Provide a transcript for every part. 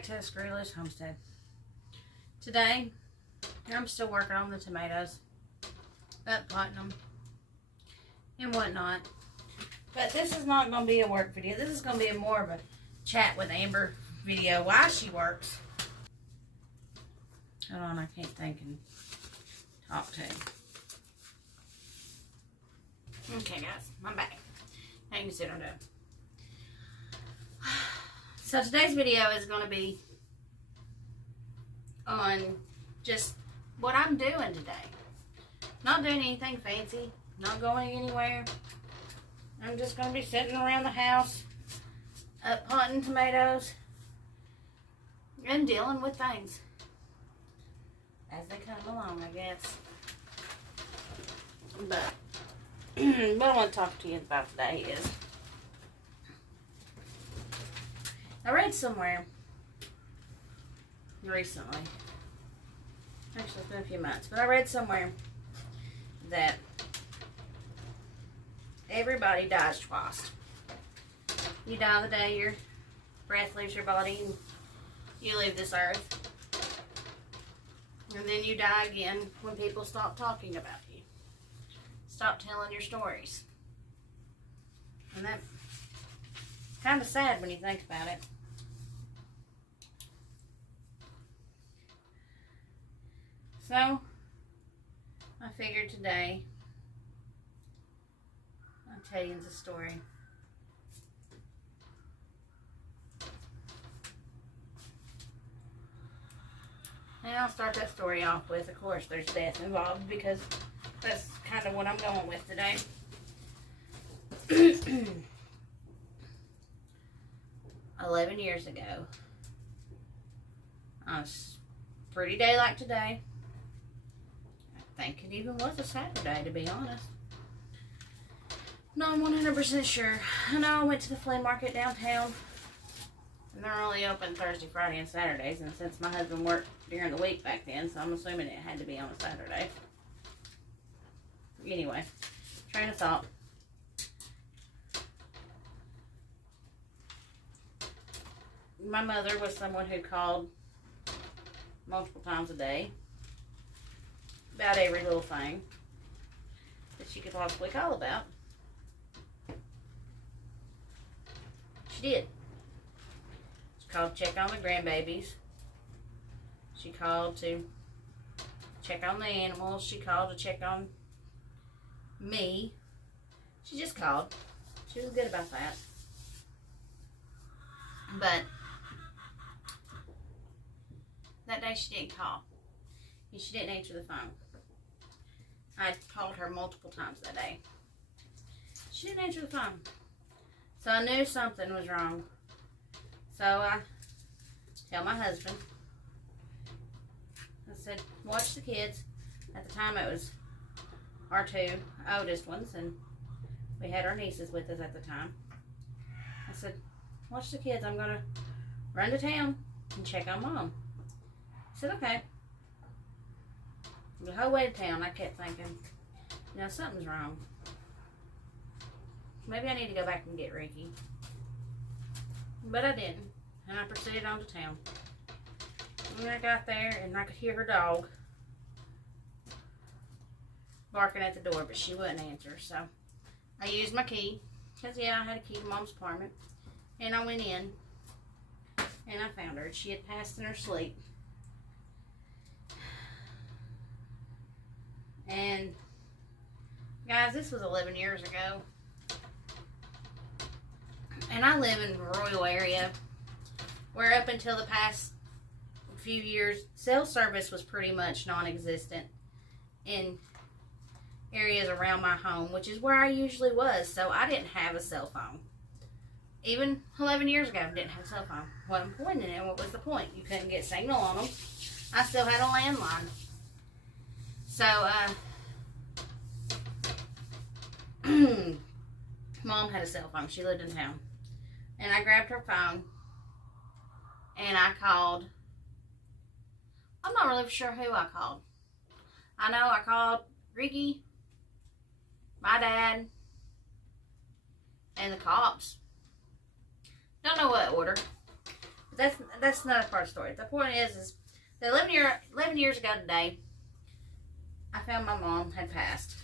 back to Screw Loose Homestead. Today, I'm still working on the tomatoes, up-potting them, and whatnot. But this is not going to be a work video. This is going to be more of a chat with Amber video while she works. Hold on, I can't think and talk to you. Okay, guys, I'm back. Now you can sit down. So today's video is going to be on just what I'm doing today. Not doing anything fancy, not going anywhere. I'm just going to be sitting around the house, potting tomatoes, and dealing with things as they come along, I guess. But what I want to talk to you about today is, I read somewhere recently, actually it's been a few months, but I read somewhere that everybody dies twice. You die the day your breath leaves your body and you leave this earth. And then you die again when people stop talking about you. Stop telling your stories. And that's kind of sad when you think about it. So, I figured today I'll tell you the story. And I'll start that story off with, of course, there's death involved because that's kind of what I'm going with today. 11 years ago, on a pretty day like today, I think it even was a Saturday, to be honest. No, I'm 100% sure. I know I went to the flea market downtown, and they're only open Thursday, Friday, and Saturdays, and since my husband worked during the week back then, so I'm assuming it had to be on a Saturday. Anyway, train of thought. My mother was someone who called multiple times a day about every little thing that she could possibly call about. She did. She called to check on the grandbabies. She called to check on the animals. She called to check on me. She just called. She was good about that. But that day she didn't call. And she didn't answer the phone. I called her multiple times that day. She didn't answer the phone. So I knew something was wrong. So I tell my husband. I said, watch the kids. At the time it was our two oldest ones, and we had our nieces with us at the time. I said, watch the kids. I'm going to run to town and check on Mom. He said, okay. The whole way to town, I kept thinking, you know, something's wrong. Maybe I need to go back and get Ricky. But I didn't. And I proceeded on to town. When I got there, and I could hear her dog barking at the door, but she wouldn't answer. So I used my key, because yeah, I had a key to Mom's apartment. And I went in, and I found her. She had passed in her sleep. And guys, this was 11 years ago. And I live in a rural area where up until the past few years, cell service was pretty much non-existent in areas around my home, which is where I usually was. So I didn't have a cell phone. Even 11 years ago, I didn't have a cell phone. Wasn't pointing it. What was the point? You couldn't get signal on them. I still had a landline. So, Mom had a cell phone. She lived in town. And I grabbed her phone, and I called. I'm not really sure who I called. I know I called Ricky, my dad, and the cops. Don't know what order. But that's another part of the story. The point is that 11 years ago today, I found my mom had passed.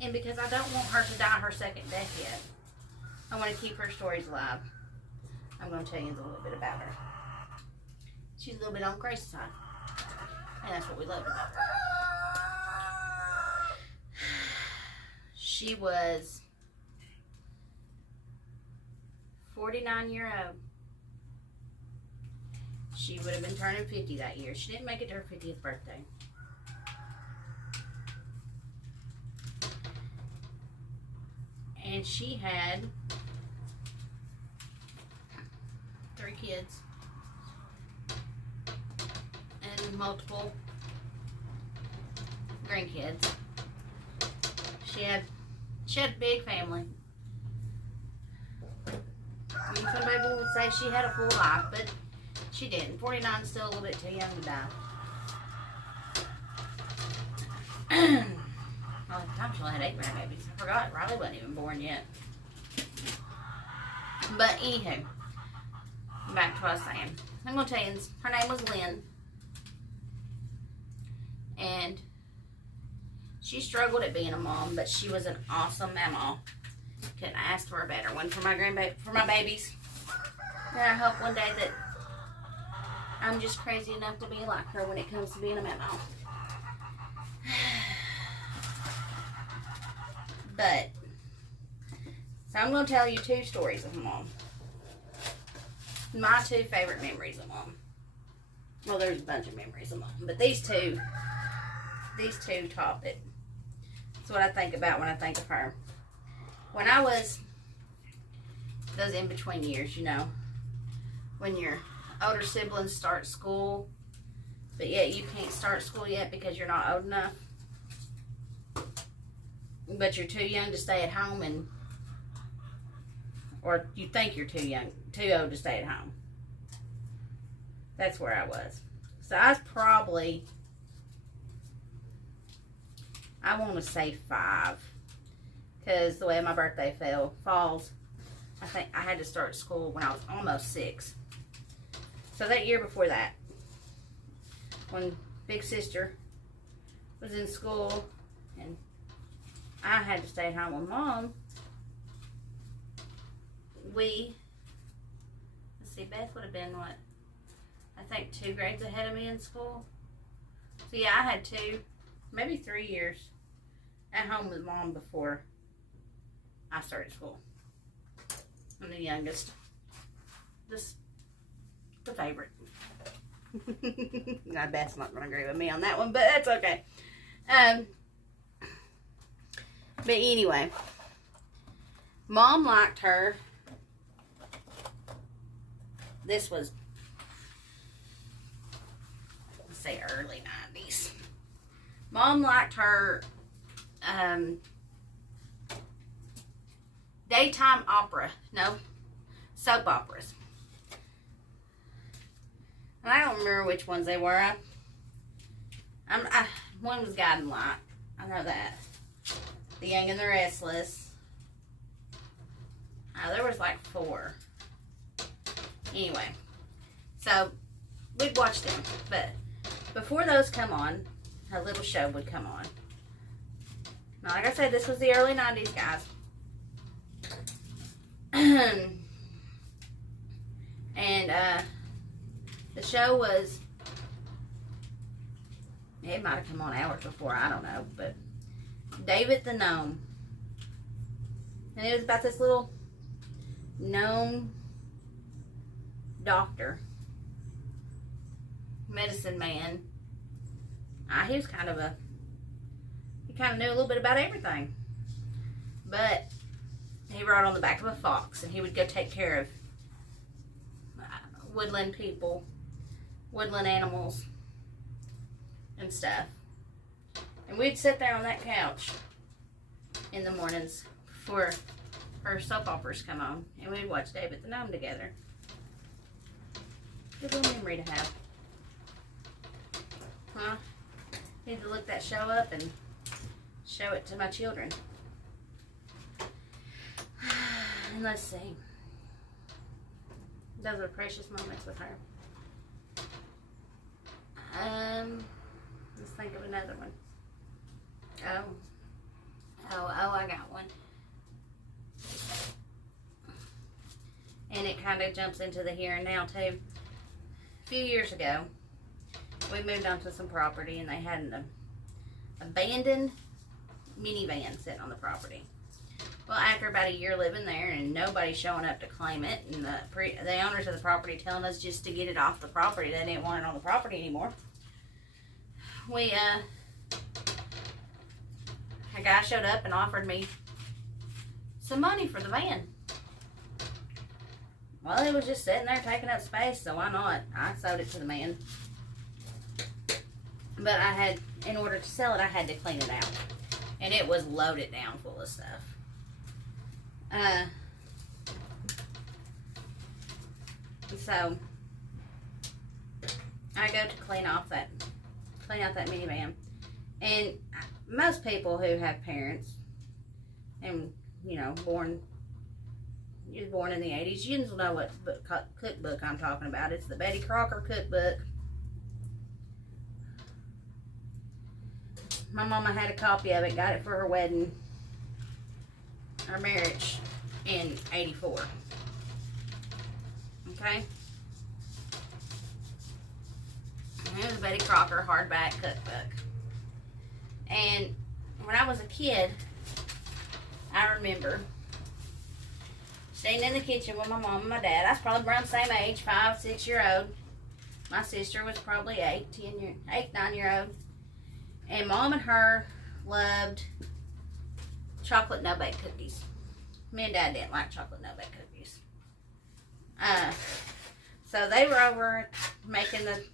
And because I don't want her to die her second death yet, I want to keep her stories alive. I'm going to tell you a little bit about her. She's a little bit on Grace's side. And that's what we loved about her. She was 49-year-old. She would have been turning 50 that year. She didn't make it to her 50th birthday. And she had 3 kids and multiple grandkids. She had a big family. Some people would say she had a full life, but she didn't. 49 is still a little bit too young to die. Well, at the time she only had 8 grandbabies. I forgot. Riley wasn't even born yet. But anywho, back to what I was saying. I'm going to tell you, her name was Lynn. And she struggled at being a mom, but she was an awesome mama. Couldn't ask for a better one for my babies. And I hope one day that I'm just crazy enough to be like her when it comes to being a mama. But, so I'm going to tell you 2 stories of Mom. My 2 favorite memories of Mom. Well, there's a bunch of memories of Mom, but these two top it. That's what I think about when I think of her. When I was, those in-between years, you know, when your older siblings start school, but yet you can't start school yet because you're not old enough. But you're too young to stay at home, or you think you're too old to stay at home. That's where I was. So I was probably, I want to say 5, because the way my birthday falls, I think I had to start school when I was almost 6. So that year before that, when big sister was in school and I had to stay at home with Mom, let's see, Beth would have been what? I think 2 grades ahead of me in school. So yeah, I had 2, maybe 3 years at home with Mom before I started school. I'm the youngest. Just the favorite. Now Beth's not going to agree with me on that one, but that's okay. But anyway, Mom liked her. This was, let's say, early 90s. Mom liked her daytime soap operas. And I don't remember which ones they were. One was Guiding Light. I know that. The Young and the Restless. There was like 4. Anyway, so we'd watch them. But before those come on, a little show would come on. Now, like I said, this was the early 90s, guys. And the show was, it might have come on hours before, I don't know, but David the Gnome. And it was about this little gnome doctor, medicine man. He was kind of knew a little bit about everything. But he rode on the back of a fox, and he would go take care of woodland people, woodland animals, and stuff. And we'd sit there on that couch in the mornings before her soap operas come on, and we'd watch David the Gnome together. Good little memory to have. Huh? Need to look that show up and show it to my children. And let's see. Those are precious moments with her. Let's think of another one. Oh, I got one. And it kind of jumps into the here and now, too. A few years ago, we moved onto some property, and they had an abandoned minivan sitting on the property. Well, after about a year living there and nobody showing up to claim it, and the owners of the property telling us just to get it off the property, they didn't want it on the property anymore. A guy showed up and offered me some money for the van. Well, it was just sitting there taking up space, so why not? I sold it to the man. But in order to sell it, I had to clean it out. And it was loaded down full of stuff. So I go to clean out that minivan, and most people who have parents and born in the 80s, you know what cookbook I'm talking about. It's the Betty Crocker cookbook. My mama had a copy of it, got it for her wedding, her marriage in '84. Okay? It was a Betty Crocker hardback cookbook. And when I was a kid, I remember staying in the kitchen with my mom and my dad. I was probably around the same age, 5, 6 year old. My sister was probably 8, 9 year old. And Mom and her loved chocolate no-bake cookies. Me and Dad didn't like chocolate no-bake cookies. So they were over making the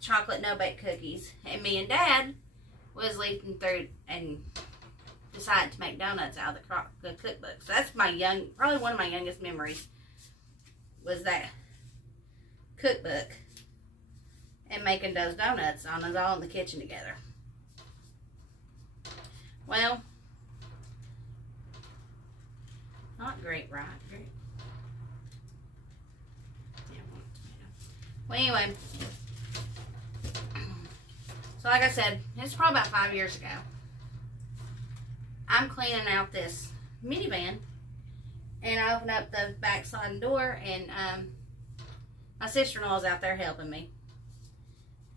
chocolate no-bake cookies. And me and Dad was leafing through and decided to make donuts out of the cookbook. So that's probably one of my youngest memories, was that cookbook and making those donuts on us all in the kitchen together. Well, not great, right? Great. Yeah, well, anyway, so like I said, it's probably about 5 years ago. I'm cleaning out this minivan, and I open up the back sliding door, and my sister-in-law's out there helping me.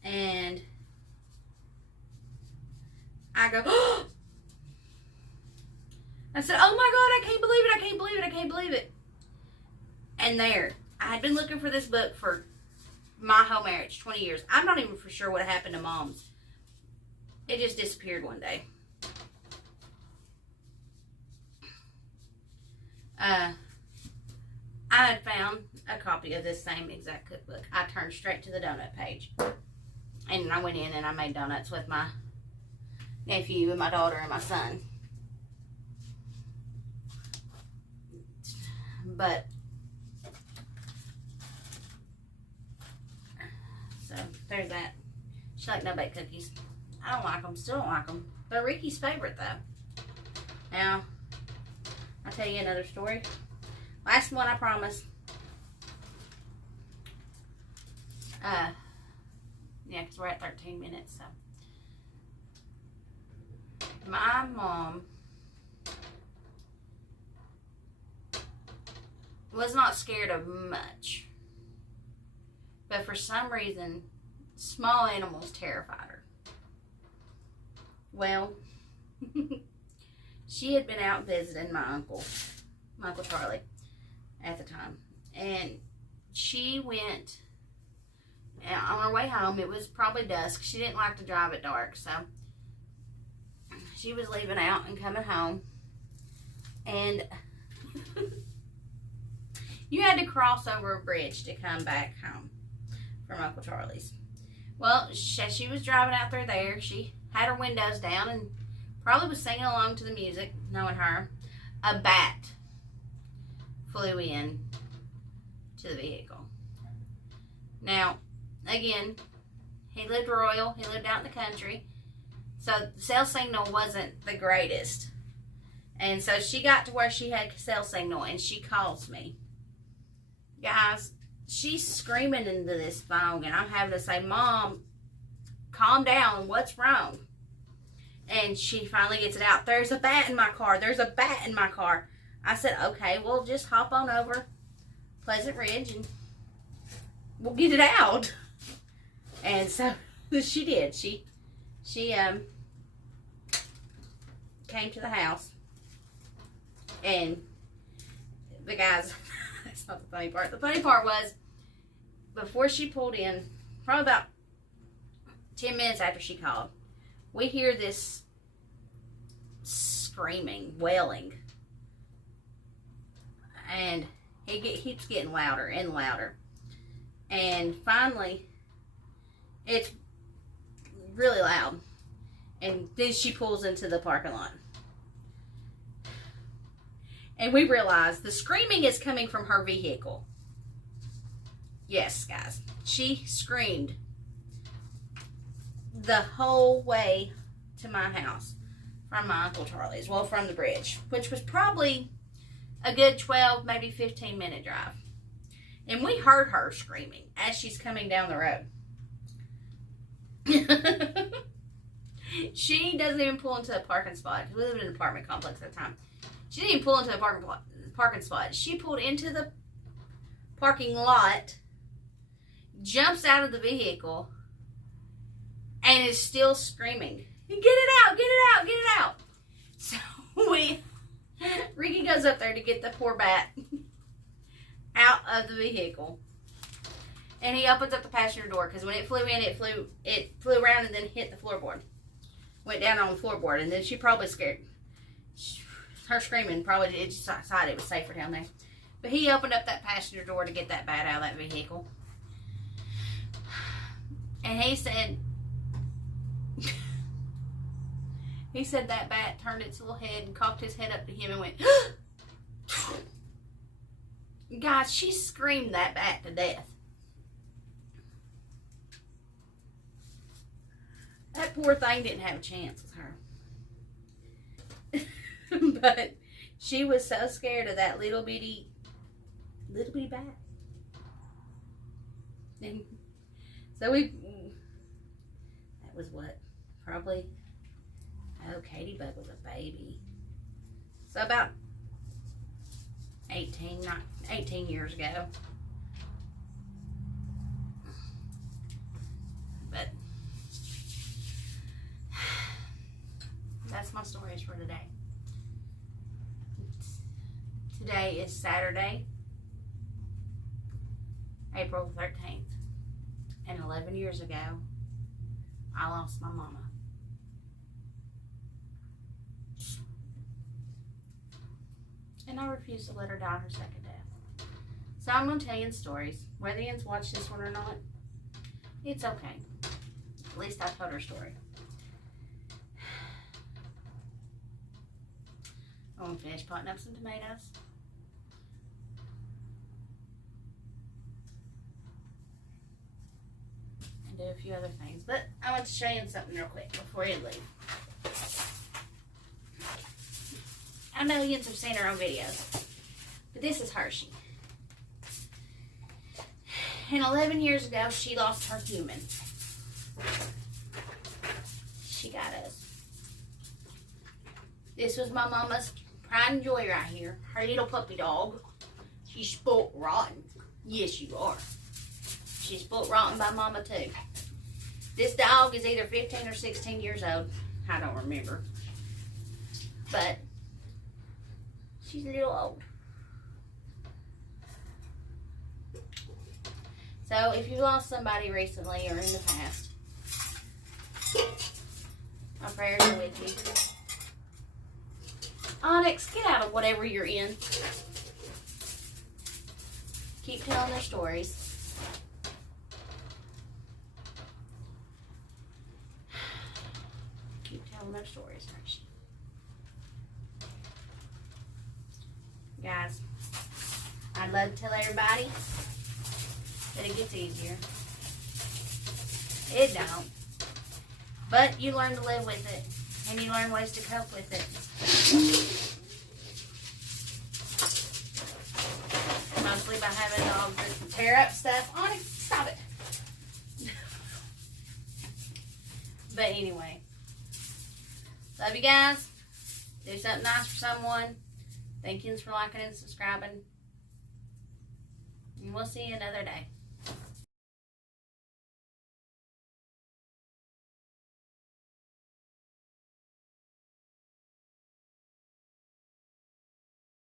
And I go, oh! I said, oh my God, I can't believe it, I can't believe it, I can't believe it. And there, I had been looking for this book for my whole marriage, 20 years. I'm not even for sure what happened to Mom's. It just disappeared one day. I had found a copy of this same exact cookbook. I turned straight to the donut page. And I went in and I made donuts with my nephew and my daughter and my son. But, so there's that. She liked no-bake cookies. I don't like them, still don't like them. They're Ricky's favorite though. Now, I'll tell you another story. Last one, I promise. Yeah, because we're at 13 minutes, so. My mom was not scared of much. But for some reason, small animals terrified her. Well, she had been out visiting my Uncle Charlie, at the time. And she went, on her way home, it was probably dusk. She didn't like to drive at dark, so she was leaving out and coming home. And you had to cross over a bridge to come back home from Uncle Charlie's. Well, as she was driving out through there, she had her windows down and probably was singing along to the music, knowing her. A bat flew in to the vehicle. Now, again, he lived rural. He lived out in the country. So the cell signal wasn't the greatest. And so she got to where she had cell signal, and she calls me. Guys, she's screaming into this phone, and I'm having to say, Mom, calm down. What's wrong? And she finally gets it out. There's a bat in my car. There's a bat in my car. I said, okay, well, just hop on over Pleasant Ridge and we'll get it out. And so she did. She came to the house, and the guys, that's not the funny part. The funny part was, before she pulled in, probably about 10 minutes after she called, we hear this screaming, wailing, and it keeps getting louder and louder. And finally, it's really loud. And then she pulls into the parking lot. And we realize the screaming is coming from her vehicle. Yes, guys. She screamed the whole way to my house from my Uncle Charlie's. Well, from the bridge, which was probably a good 12, maybe 15-minute drive. And we heard her screaming as she's coming down the road. She doesn't even pull into a parking spot. We lived in an apartment complex at the time. She didn't even pull into a parking spot. She pulled into the parking lot, jumps out of the vehicle, and is still screaming, "Get it out! Get it out! Get it out!" So Ricky goes up there to get the poor bat out of the vehicle, and he opens up the passenger door, because when it flew in, it flew around and then hit the floorboard, went down on the floorboard, and then she probably scared. Her screaming probably decided it was safer down there. But he opened up that passenger door to get that bat out of that vehicle, and he said that bat turned its little head and cocked his head up to him and went, guys, she screamed that bat to death. That poor thing didn't have a chance with her. But she was so scared of that little bitty bat. And so that was what? Probably, Katie Bug was a baby. So about 18 years ago. But that's my stories for today. Today is Saturday, April 13th. And 11 years ago, I lost my mama. And I refuse to let her die her second death. So I'm going to tell you stories. Whether you watch this one or not, it's okay. At least I told her story. I'm going to finish potting up some tomatoes. And do a few other things. But I want to show you something real quick before you leave. I know millions have seen her on videos, but this is Hershey. And 11 years ago, she lost her human. She got us. This was my mama's pride and joy right here. Her little puppy dog. She's spoiled rotten. Yes, you are. She's spoiled rotten by mama, too. This dog is either 15 or 16 years old. I don't remember. But she's a little old. So if you lost somebody recently or in the past, my prayers are with you. Onyx, get out of whatever you're in. Keep telling their stories. Keep telling their stories, Hershey. Guys, I'd love to tell everybody that it gets easier. It don't. But you learn to live with it. And you learn ways to cope with it. Mostly by having a dog tear up stuff. Auntie, stop it. But anyway, love you guys. Do something nice for someone. Thank you for liking and subscribing. And we'll see you another day.